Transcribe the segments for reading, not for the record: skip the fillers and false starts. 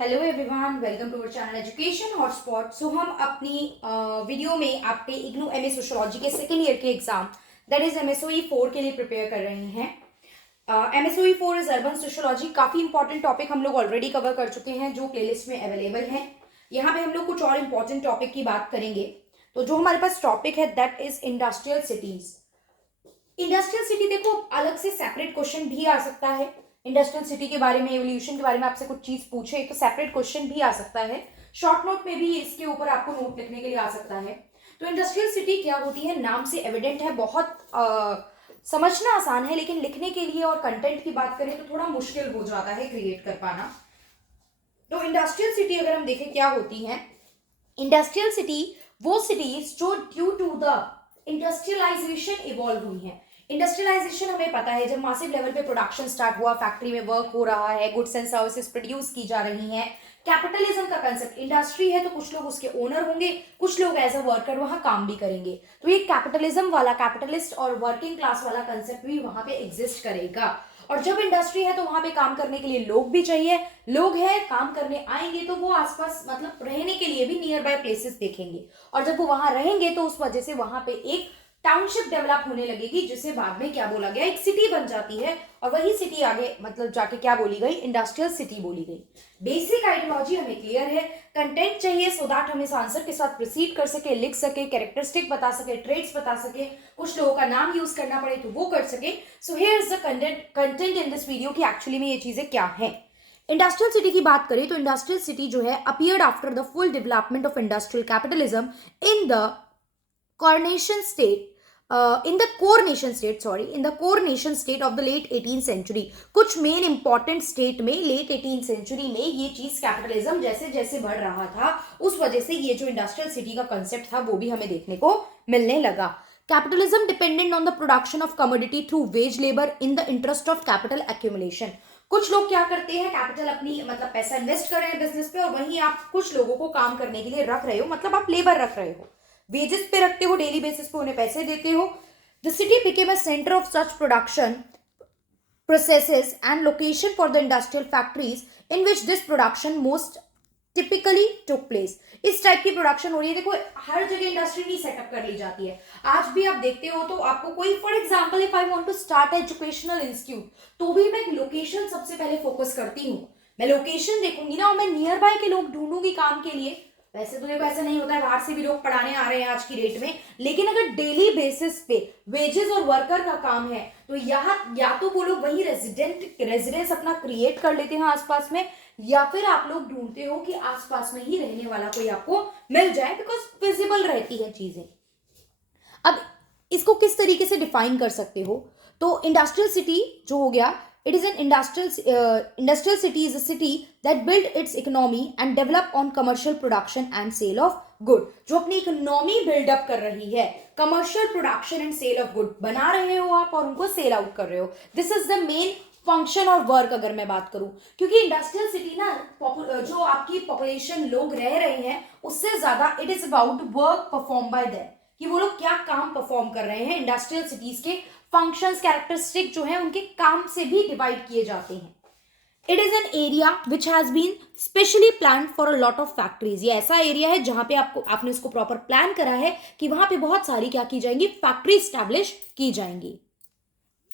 Hello everyone, welcome to our channel Education Hotspot. So हम अपनी video में आपके इग्नू एमए सोशियोलॉजी के सेकेंड ईयर के एग्जाम दैट इज एमएसओई 4 के लिए प्रिपेयर कर रहे हैं। MSOE 4 is urban sociology. काफी इंपॉर्टेंट टॉपिक हम लोग ऑलरेडी कवर कर चुके हैं जो प्लेलिस्ट में अवेलेबल है। यहाँ पे हम लोग कुछ और इंपॉर्टेंट टॉपिक की बात करेंगे। तो जो हमारे पास टॉपिक है that is industrial cities. Industrial city देखो अलग से सेपरेट क्वेश्चन भी आ सकता है। इंडस्ट्रियल सिटी के बारे में, एवोल्यूशन के बारे में आपसे कुछ चीज पूछे तो सेपरेट क्वेश्चन भी आ सकता है। शॉर्ट नोट में भी इसके ऊपर आपको नोट लिखने के लिए आ सकता है। तो इंडस्ट्रियल सिटी क्या होती है, नाम से एविडेंट है, बहुत समझना आसान है, लेकिन लिखने के लिए और कंटेंट की बात करें तो थोड़ा मुश्किल हो जाता है क्रिएट कर पाना। तो इंडस्ट्रियल सिटी अगर हम देखें क्या होती है, इंडस्ट्रियल सिटी वो सिटीज जो due to the industrialisation evolve हुई है। इंडस्ट्रियलाइजेशन हमें पता है, जब मासिव लेवल पे प्रोडक्शन स्टार्ट हुआ, फैक्ट्री में वर्क हो रहा है, गुड्स एंड सर्विसेज प्रोड्यूस की जा रही हैं। कैपिटलिज्म का कंसेप्ट, इंडस्ट्री है तो कुछ लोग उसके ओनर होंगे, कुछ लोग एज अ वर्कर वहां काम भी करेंगे। तो ये कैपिटलिज्म वाला, कैपिटलिस्ट और वर्किंग क्लास वाला कंसेप्ट भी वहां पे एग्जिस्ट करेगा। और जब इंडस्ट्री है तो वहां पे काम करने के लिए लोग भी चाहिए। लोग हैं, काम करने आएंगे तो वो आसपास मतलब रहने के लिए भी नियर बाय प्लेसेस देखेंगे, और जब वो वहां रहेंगे तो उस वजह से वहां पे एक टाउनशिप डेवलप होने लगेगी, जिसे बाद में क्या बोला गया, एक सिटी बन जाती है। और वही सिटी आगे मतलब जाके क्या बोली गई, इंडस्ट्रियल सिटी बोली गई। बेसिक आइडियोलॉजी हमें क्लियर है। कंटेंट चाहिए सो दैट हम इस आंसर के साथ प्रोसीड कर सके, लिख सके, कैरेक्टरिस्टिक बता सके, ट्रेड्स बता सके, कुछ लोगों का नाम यूज करना पड़े तो वो कर सके। So here is the content in this video कि एक्चुअली में ये चीजें क्या है। इंडस्ट्रियल सिटी की बात करें तो इंडस्ट्रियल सिटी जो है appeared after the full development of industrial capitalism in the coronation state in the coronation state of the late 18th century। कुछ मेन इंपॉर्टेंट स्टेट में लेट 18th सेंचुरी में ये चीज कैपिटलिज्म जैसे जैसे बढ़ रहा था, उस वजह से ये जो इंडस्ट्रियल सिटी का कंसेप्ट था वो भी हमें देखने को मिलने लगा। Capitalism dependent on the production of commodity through veg labour in the interest of capital accumulation. कुछ लोग क्या करते हैं, कैपिटल अपनी मतलब पैसा इन्वेस्ट कर रहे हैं बिजनेस पे, और वहीं आप कुछ लोगों को काम करने के लिए रख रहे हो, मतलब आप लेबर रख रहे हो, वेजेस पे रखते हो, डेली बेसिस पे उन्हें पैसे देते हो। The city became a centre of such production processes and location for the industrial factories in which this production most typically took place. इस टाइप की प्रोडक्शन हो रही है। देखो हर जगह इंडस्ट्री नहीं सेटअप कर ली जाती है। आज भी आप देखते हो तो आपको कोई, for example if I want to start educational institute, तो भी मैं लोकेशन सबसे पहले फोकस करती हूँ। मैं लोकेशन देखूंगी ना, और मैं नियर बाय के लोग ढूंढूंगी काम के लिए। वैसे तो देखो ऐसा नहीं होता है, बाहर से भी लोग पढ़ाने आ रहे हैं आज की डेट में, लेकिन अगर डेली बेसिस पे वेजेस और वर्कर का काम है तो यहाँ या तो वो लोग वही रेजिडेंस अपना क्रिएट कर लेते हैं आसपास में, या फिर आप लोग ढूंढते हो कि आसपास में ही रहने वाला कोई आपको मिल जाए, बिकॉज विजिबल रहती है चीजें। अब इसको किस तरीके से डिफाइन कर सकते हो, तो इंडस्ट्रियल सिटी जो हो गया, it is an industrial city is a city that built its economy and develop on commercial production and sale of good। जो अपनी इकोनॉमी बिल्डअप कर रही है, commercial production and sale of good बना रहे हो आप और उनको सेल आउट कर रहे हो। This is the main function और वर्क अगर मैं बात करूं, क्योंकि इंडस्ट्रियल सिटी ना जो आपकी पॉपुलेशन लोग रह रहे हैं उससे ज्यादा it is about work perform by them, कि वो लोग क्या काम परफॉर्म कर रहे हैं। इंडस्ट्रियल सिटीज के फंक्शंस, कैरेक्टरिस्टिक जो है उनके काम से भी डिवाइड किए जाते हैं। It is an area which has been specially plan for a lot of factories. ये ऐसा एरिया है जहां पे आपने इसको प्रॉपर प्लान करा है कि वहां पे बहुत सारी क्या की जाएंगी, फैक्ट्री स्टैब्लिश की जाएंगी।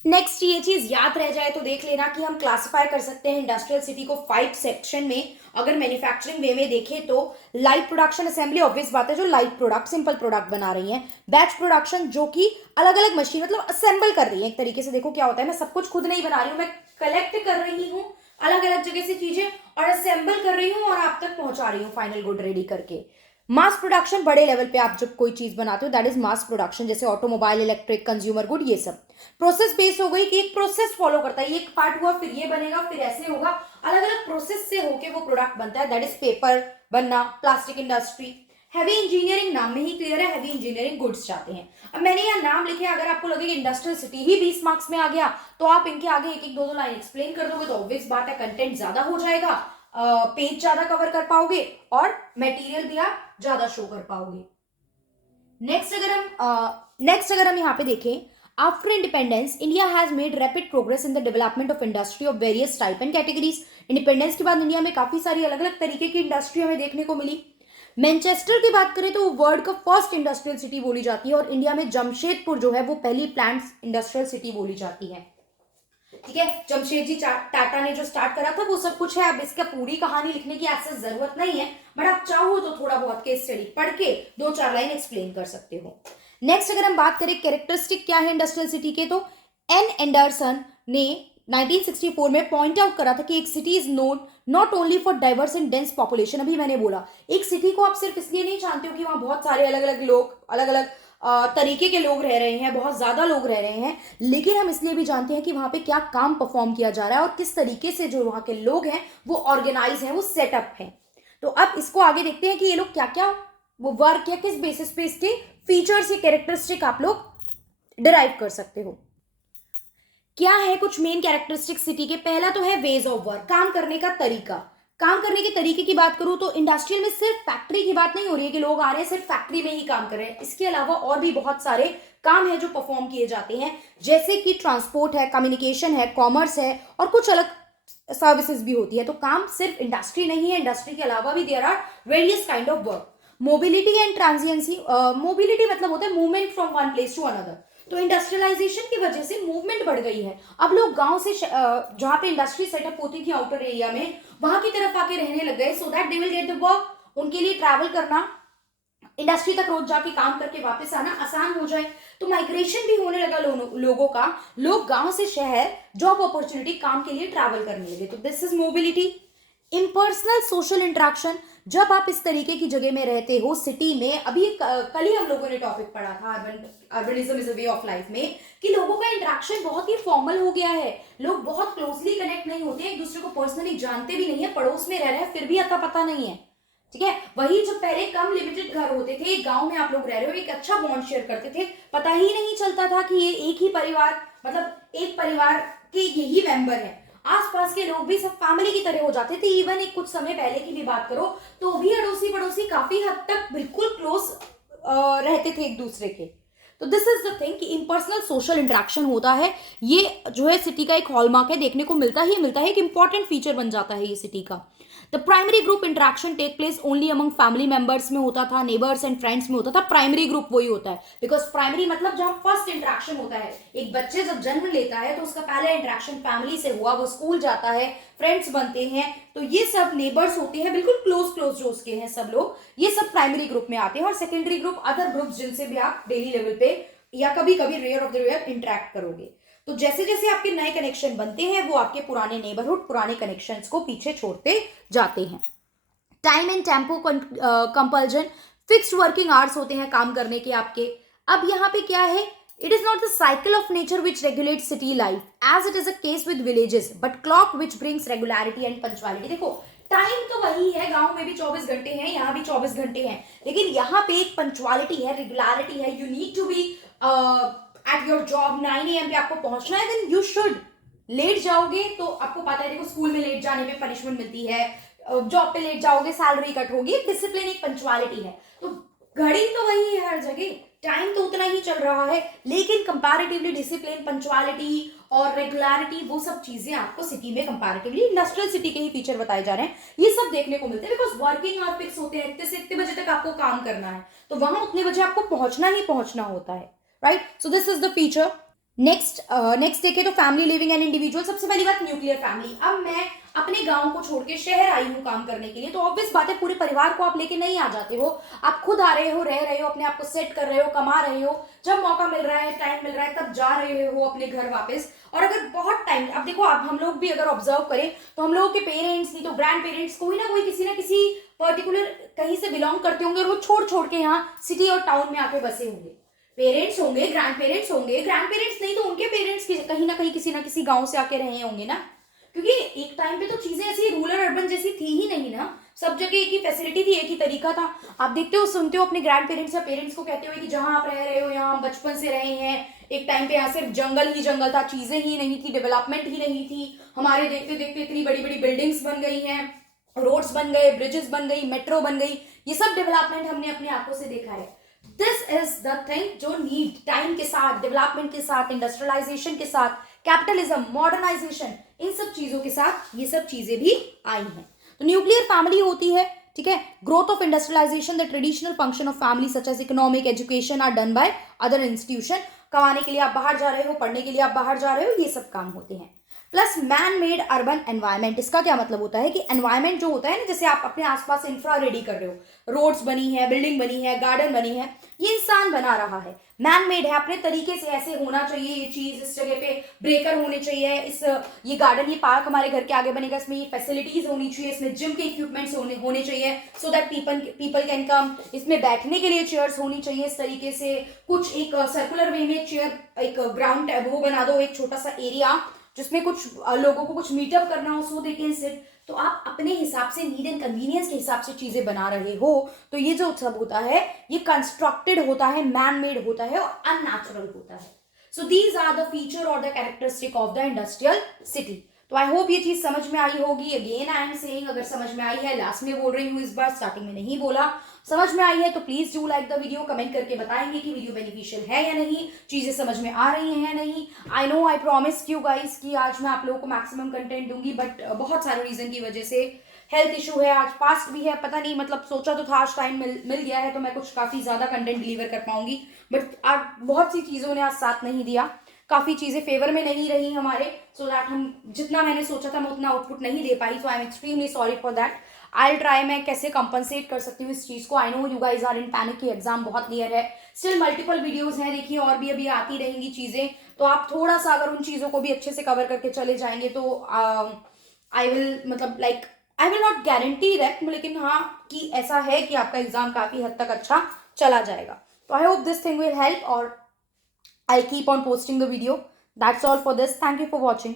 नेक्स्ट ये चीज याद रह जाए तो देख लेना कि हम क्लासिफाई कर सकते हैं इंडस्ट्रियल सिटी को 5 सेक्शन में। अगर मैन्युफैक्चरिंग वे में देखें तो लाइट प्रोडक्शन असेंबली, ऑब्वियस बात है, जो लाइट प्रोडक्ट, सिंपल प्रोडक्ट बना रही हैं। बैच प्रोडक्शन जो कि अलग अलग मशीन मतलब असेंबल कर रही है एक तरीके से। देखो क्या होता है, मैं सब कुछ खुद नहीं बना रही हूँ, मैं कलेक्ट कर रही हूँ अलग अलग जगह से चीजें और असेंबल कर रही हूँ और आप तक पहुंचा रही हूँ फाइनल गुड रेडी करके। मास प्रोडक्शन, बड़े लेवल पे आप जब कोई चीज बनाते हो दैट इज मास प्रोडक्शन, जैसे ऑटोमोबाइल, इलेक्ट्रिक, कंज्यूमर गुड, ये सब। प्रोसेस बेस हो गई कि एक प्रोसेस फॉलो करता है, एक पार्ट हुआ फिर ये बनेगा फिर ऐसे होगा, अलग अलग प्रोसेस से होके वो प्रोडक्ट बनता है, दैट इज पेपर बनना, प्लास्टिक इंडस्ट्री। हैवी इंजीनियरिंग, नाम में ही क्लियर है, हैवी इंजीनियरिंग गुड्स चाहते हैं। अब मैंने यहाँ नाम लिखे, अगर आपको लगे कि इंडस्ट्रियल सिटी ही 20 मार्क्स में आ गया तो आप इनके आगे एक एक दो दो लाइन एक्सप्लेन कर दोगे तो ऑब्वियस बात है कंटेंट ज्यादा हो जाएगा, पेज ज्यादा कवर कर पाओगे और मटेरियल भी आप ज्यादा शो कर पाओगे। नेक्स्ट अगर हम यहाँ पे देखें, After independence, India has made rapid progress in the development of industry of various type and categories. Independence के बाद इंडिया में काफी सारी अलग अलग तरीके की इंडस्ट्री हमें देखने को मिली. मैनचेस्टर की बात करें तो वर्ल्ड का फर्स्ट इंडस्ट्रियल सिटी बोली जाती है, और इंडिया में जमशेदपुर जो है वो पहली प्लांट इंडस्ट्रियल सिटी बोली जाती है. ठीक है, जमशेदजी टाटा ने जो स्टार्ट करा था वो सब कुछ है. अब इसका पूरी कहानी लिखने की ऐसा जरूरत नहीं है, बट आप चाहो तो थोड़ा बहुत केस स्टडी पढ़ के 2-4 लाइन एक्सप्लेन कर सकते हो. नेक्स्ट अगर हम बात करें कैरेक्टरिस्टिक क्या है इंडस्ट्रियल सिटी के, तो एन एंडरसन ने 1964 में पॉइंट आउट करा था कि एक city is known not only for diverse and dense population. अभी मैंने बोला एक सिटी को आप सिर्फ इसलिए नहीं जानते हो कि वहां बहुत सारे अलग अलग लोग, अलग अलग तरीके के लोग रह रहे हैं, बहुत ज्यादा लोग रह रहे हैं, लेकिन हम इसलिए भी जानते हैं कि वहां पे क्या काम परफॉर्म किया जा रहा है और किस तरीके से जो वहां के लोग हैं वो ऑर्गेनाइज हैं, वो सेटअप है. तो अब इसको आगे देखते हैं कि ये लोग क्या क्या वो वर्क या किस बेसिस पे इसके फीचर्स या कैरेक्टरिस्टिक आप लोग डिराइव कर सकते हो. क्या है कुछ मेन कैरेक्टरिस्टिक सिटी के. पहला तो है वेज ऑफ वर्क, काम करने का तरीका. काम करने के तरीके की बात करूं तो इंडस्ट्रियल में सिर्फ फैक्ट्री की बात नहीं हो रही है कि लोग आ रहे हैं सिर्फ फैक्ट्री में ही काम कर रहे हैं. इसके अलावा और भी बहुत सारे काम है जो परफॉर्म किए जाते हैं, जैसे कि ट्रांसपोर्ट है, कम्युनिकेशन है, कॉमर्स है, और कुछ अलग सर्विसेज भी होती है. तो काम सिर्फ इंडस्ट्री नहीं है, इंडस्ट्री के अलावा भी there are various kind of work. Mobility and transiency. Mobility मतलब होता है movement from one place to another. तो इंडस्ट्रियलाइजेशन की वजह से मूवमेंट बढ़ गई है. अब लोग गांव से जहां पे इंडस्ट्री सेटअप होती थी आउटर एरिया में, वहां की तरफ आके रहने लग गए, so that they will get the work. उनके लिए ट्रैवल करना, इंडस्ट्री तक रोज जाके काम करके वापस आना आसान हो जाए. तो माइग्रेशन भी होने लगा लोगों का. लोग गांव से शहर जॉब अपॉर्चुनिटी, काम के लिए ट्रैवल करने लगे. तो this is mobility. Impersonal social interaction. जब आप इस तरीके की जगह में रहते हो सिटी में, अभी कल ही हम लोगों ने टॉपिक पढ़ा था urbanism is a way of life में, कि लोगों का इंटरेक्शन बहुत ही फॉर्मल हो गया है. लोग बहुत क्लोजली कनेक्ट नहीं होते, एक दूसरे को पर्सनली जानते भी नहीं है, पड़ोस में रह रहे हैं फिर भी अता पता नहीं है. ठीक है, वही जो पहले कम लिमिटेड घर होते थे, गांव में आप लोग रह रहे हो, एक अच्छा बॉन्ड शेयर करते थे, पता ही नहीं चलता था कि ये एक ही परिवार, मतलब एक परिवार के यही मेंबर है. आसपास के लोग भी सब फैमिली की तरह हो जाते थे. इवन एक कुछ समय पहले की भी बात करो तो भी अड़ोसी पड़ोसी काफी हद तक बिल्कुल क्लोज रहते थे एक दूसरे के. तो दिस इज द थिंग कि इम्पर्सनल सोशल इंटरेक्शन होता है. ये जो है सिटी का एक हॉलमार्क है, देखने को मिलता है, एक इंपॉर्टेंट फीचर बन जाता है ये सिटी का. The primary group interaction take place only among family members में होता था, नेबर्स एंड फ्रेंड्स में होता था. प्राइमरी ग्रुप वही होता है, बिकॉज प्राइमरी मतलब जहां फर्स्ट इंटरेक्शन होता है. एक बच्चे जब जन्म लेता है तो उसका पहला इंटरेक्शन फैमिली से हुआ, वो स्कूल जाता है, फ्रेंड्स बनते हैं, तो ये सब नेबर्स होते हैं, बिल्कुल क्लोज जो उसके हैं सब लोग, ये सब प्राइमरी ग्रुप में आते हैं. और सेकेंडरी ग्रुप अदर ग्रुप जिनसे भी आप डेली लेवल पे या कभी कभी rare of the rare interact करोगे. तो जैसे जैसे आपके नए कनेक्शन बनते हैं वो आपके पुराने नेबरहुड, पुराने कनेक्शंस को पीछे छोड़ते जाते हैं. Time and tempo compulsion. Fixed working hours होते हैं काम करने के आपके. अब यहाँ पे क्या है, it is not the cycle of nature which regulate city life as it is a case with villages, but clock which brings regularity and punctuality. देखो टाइम तो वही है, गांव में भी 24 घंटे हैं, यहाँ भी 24 घंटे हैं, लेकिन यहाँ पे एक पंक्चुअलिटी है, रेगुलरिटी है. You need to be at your job 9 AM पे आपको पहुंचना है, देन यू शुड. लेट जाओगे तो आपको पता है, देखो स्कूल में लेट जाने पे पनिशमेंट मिलती है, जॉब पे लेट जाओगे सैलरी कट होगी. डिसिप्लिन एक पंक्चुअलिटी है. तो घड़ी तो वही है हर जगह, टाइम तो उतना ही चल रहा है, लेकिन कंपैरेटिवली डिसिप्लिन, पंक्चुअलिटी और रेगुलरिटी, वो सब चीजें आपको सिटी में कंपैरेटिवली इंडस्ट्रियल सिटी के ही फीचर बताए जा रहे हैं, ये सब देखने को मिलते हैं. बिकॉज वर्किंग आवर फिक्स होते हैं, इतने से इतने बजे तक आपको काम करना है, तो वहां उतने बजे आपको पहुंचना ही पहुंचना होता है. Right, so this is the feature. Next देखें तो फैमिली लिविंग एंड इंडिविजुअल. सबसे पहली बात न्यूक्लियर फैमिली. अब मैं अपने गांव को छोड़ के शहर आई हूँ काम करने के लिए, तो ऑब्वियस बात है पूरे परिवार को आप लेके नहीं आ जाते हो, आप खुद आ रहे हो, रह रहे हो, अपने आप को सेट कर रहे हो, कमा रहे हो, जब मौका मिल रहा है, टाइम मिल रहा है, तब जा रहे हो अपने घर वापस. और अगर बहुत टाइम, अब देखो अब हम लोग भी अगर ऑब्जर्व करें तो हम लोगों के पेरेंट्स नहीं तो ग्रैंड पेरेंट्स कोई ना कोई किसी ना किसी पर्टिकुलर कहीं से बिलोंग करते होंगे, और वो छोड़ के यहाँ सिटी और टाउन में आके बसे होंगे. पेरेंट्स होंगे, ग्रैंड पेरेंट्स होंगे, ग्रैंड पेरेंट्स नहीं तो उनके पेरेंट्स कहीं ना कहीं किसी ना किसी गांव से आके रहे होंगे ना, क्योंकि एक टाइम पे तो चीजें ऐसी रूरल अर्बन जैसी थी ही नहीं ना, सब जगह एक ही फैसिलिटी थी, एक ही तरीका था. आप देखते हो, सुनते हो अपने ग्रैंड पेरेंट्स या पेरेंट्स को कहते हुए कि जहां आप रह रहे हो यहाँ हम बचपन से रहे हैं, एक टाइम पे यहाँ सिर्फ जंगल ही जंगल था, चीजें ही नहीं थी, डेवलपमेंट ही नहीं थी, हमारे देखते देखते इतनी बड़ी बड़ी बिल्डिंग्स बन गई हैं, रोड्स बन गए, ब्रिजेस बन गई, मेट्रो बन गई, ये सब डेवलपमेंट हमने अपनी आंखों से देखा है. दिस इज द थिंग जो नीड टाइम के साथ, डेवलपमेंट के साथ, इंडस्ट्रियलाइजेशन के साथ, कैपिटलिज्म, मॉडर्नाइजेशन, इन सब चीजों के साथ ये सब चीजें भी आई हैं। तो न्यूक्लियर फैमिली होती है, ठीक है। Growth of industrialization, the traditional function of family such as economic, education are done by other institution. कमाने के लिए आप बाहर जा रहे हो, पढ़ने के लिए आप बाहर जा रहे हो, ये सब काम होते हैं। Plus man made urban environment, इसका क्या मतलब होता है कि एनवायरमेंट जो होता है ना, जैसे आप अपने आसपास इंफ्रा रेडी कर रहे हो, रोड्स बनी है, बिल्डिंग बनी है, गार्डन बनी है, ये इंसान बना रहा है, मैन मेड है, अपने तरीके से ऐसे होना चाहिए, ये चीज इस जगह पे ब्रेकर होने चाहिए, इस ये गार्डन, ये पार्क हमारे घर के आगे बनेगा, इसमें ये फैसिलिटीज होनी चाहिए, इसमें जिम के इक्विपमेंट्स होने चाहिए, so that people can come, इसमें बैठने के लिए चेयर्स होनी चाहिए इस तरीके से, कुछ एक सर्कुलर वे में चेयर, एक ग्राउंड वो बना दो, एक छोटा सा एरिया जिसमें कुछ लोगों को कुछ मीटअप करना हो, सो दे कैन सिट। तो आप अपने हिसाब से, नीड एंड कन्वीनियंस के हिसाब से चीजें बना रहे हो, तो ये जो सब होता है ये कंस्ट्रक्टेड होता है, मैन मेड होता है और अननेचुरल होता है। So these are the feature और the characteristic of the industrial city. तो आई होप ये चीज समझ में आई होगी। अगेन आई एम सेइंग, अगर समझ में आई है, लास्ट में बोल रही हूँ इस बार, स्टार्टिंग में नहीं बोला, समझ में आई है तो please do like the video, comment करके बताएंगे कि वीडियो बेनिफिशियल है या नहीं, चीजें समझ में आ रही हैं या नहीं। I know I promise you guys कि आज मैं आप लोगों को मैक्सिमम कंटेंट दूंगी, बट बहुत सारे रीजन की वजह से, हेल्थ इशू है, आज फास्ट भी है, पता नहीं, मतलब सोचा तो था आज टाइम मिल गया है तो मैं कुछ काफी ज्यादा कंटेंट डिलीवर कर पाऊंगी, बट आज बहुत सी चीजों ने आज साथ नहीं दिया, काफी चीजें फेवर में नहीं रही हमारे, सो दैट हम जितना मैंने सोचा था मैं उतना आउटपुट नहीं दे पाई, so I am extremely sorry for that. I try मैं कैसे कंपनसेट कर सकती हूँ इस चीज को। I know you guys are in panic की एग्जाम बहुत नियर है, स्टिल मल्टीपल वीडियोस हैं, देखिए और भी अभी आती रहेंगी चीजें, तो आप थोड़ा सा अगर उन चीजों को भी अच्छे से कवर करके चले जाएंगे तो आई विल, मतलब like I will not guarantee that, लेकिन हाँ कि ऐसा है कि आपका एग्जाम काफी हद तक अच्छा चला जाएगा। तो I hope this thing will help और I'll keep on posting the video. That's all for this. Thank you for watching.